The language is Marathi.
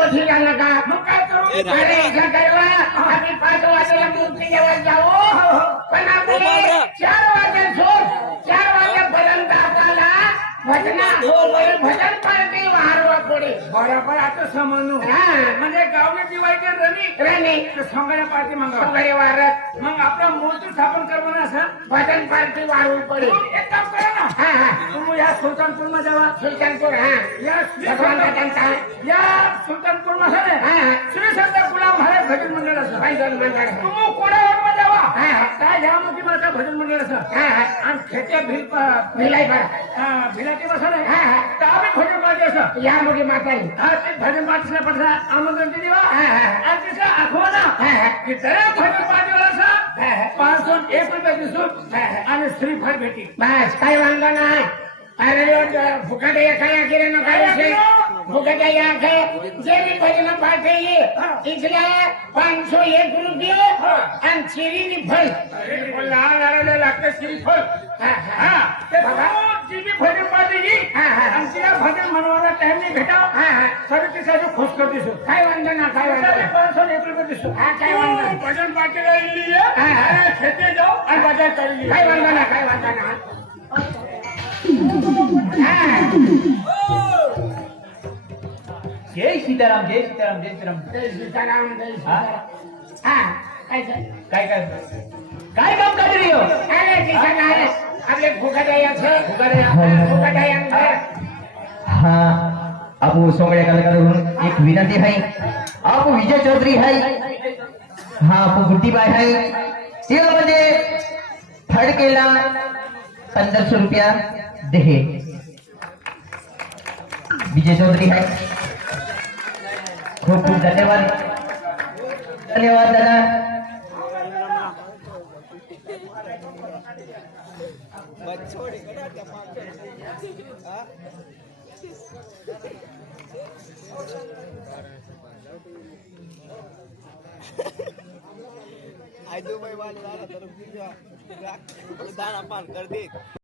कशी झालं का मग काय करू अरे इच्छा करवा आम्ही 5 वाजेला मूर्ती घेऊन जाऊ पण आपले 4 वाजे झोप 4 वाजेपर्यंत आपल्याला भजना भजन पार्टी वाहरवा पडे बरोबर आता समजू हा म्हणजे गावने दिवाळीचे रणी सोंगाड्या पार्टी मग सगळे वारत मग आपला मूर्ती स्थापन करवाना असं भजन पार्टी वाढवू पडे मग एक काम करा ना हा हा तुम्ही या सुलतानपूर जावा सुलतानपूर हा या भगवान दादांचा या सुलतानपूर मध्ये हा हा श्री संत गुलाम महाराज भजन मंडळ असं भजन मंडळ तुम्ही कोणावर जावा हा हा काय या मुखी माझा भजन मंडळ असं हा हा आणि खेत्या भिलाई बरा भिलाची बसा नाही हा हा तर आम्ही भजन पार्टी असं या मुली माताई हा ते भजन पार्टीला पडसा आमंत्रण दिली बा हा हा आणि तिचा आठवणा हा हा की जरा भजन पार्टीवाला असं हा हा 501 रुपये दिसून आणि श्रीफळ भेटी बस काही वांधा नाही अरे फुकट काय केले ना काय विषय फुकट या जे भी भजन पाठे इसलिए 501 रुपये आणि चिरी फल लहान आलेलं लागतं श्रीफळ हा ते बघा जी बी भजन पार्टी हा हा आणि तिला भजन म्हणवायला टाइम नाही भेटाव हा हा सर तिसाठी खुश कर दिसू काय वांधा ना काय वांधा नाही. 501 रुपये दिसू हा काय वांधा नाही. भजन पार्टीला गेली आहे खेते जाऊ आणि बाजार करी काय वांधा ना काय वांधा ना जय सीताराम जय सीताराम जय सीताराम जय सीताराम जय सीताराम हा काय काय काय काय काम कर रही हो अरे तिथं काय आपले फुकट याचं फुकट यांचं हाँ आप सोंगड़े कलाकार म्हणून एक विनंती है आप विजय चौधरी है हाँ आप गुड्डी बाय है त्यामध्ये थर्ड केला 1500 रुपया दे विजय चौधरी है खूप खूप धन्यवाद धन्यवाद दादा आई दुबई वाले दाना तरफ दाना पान कर दे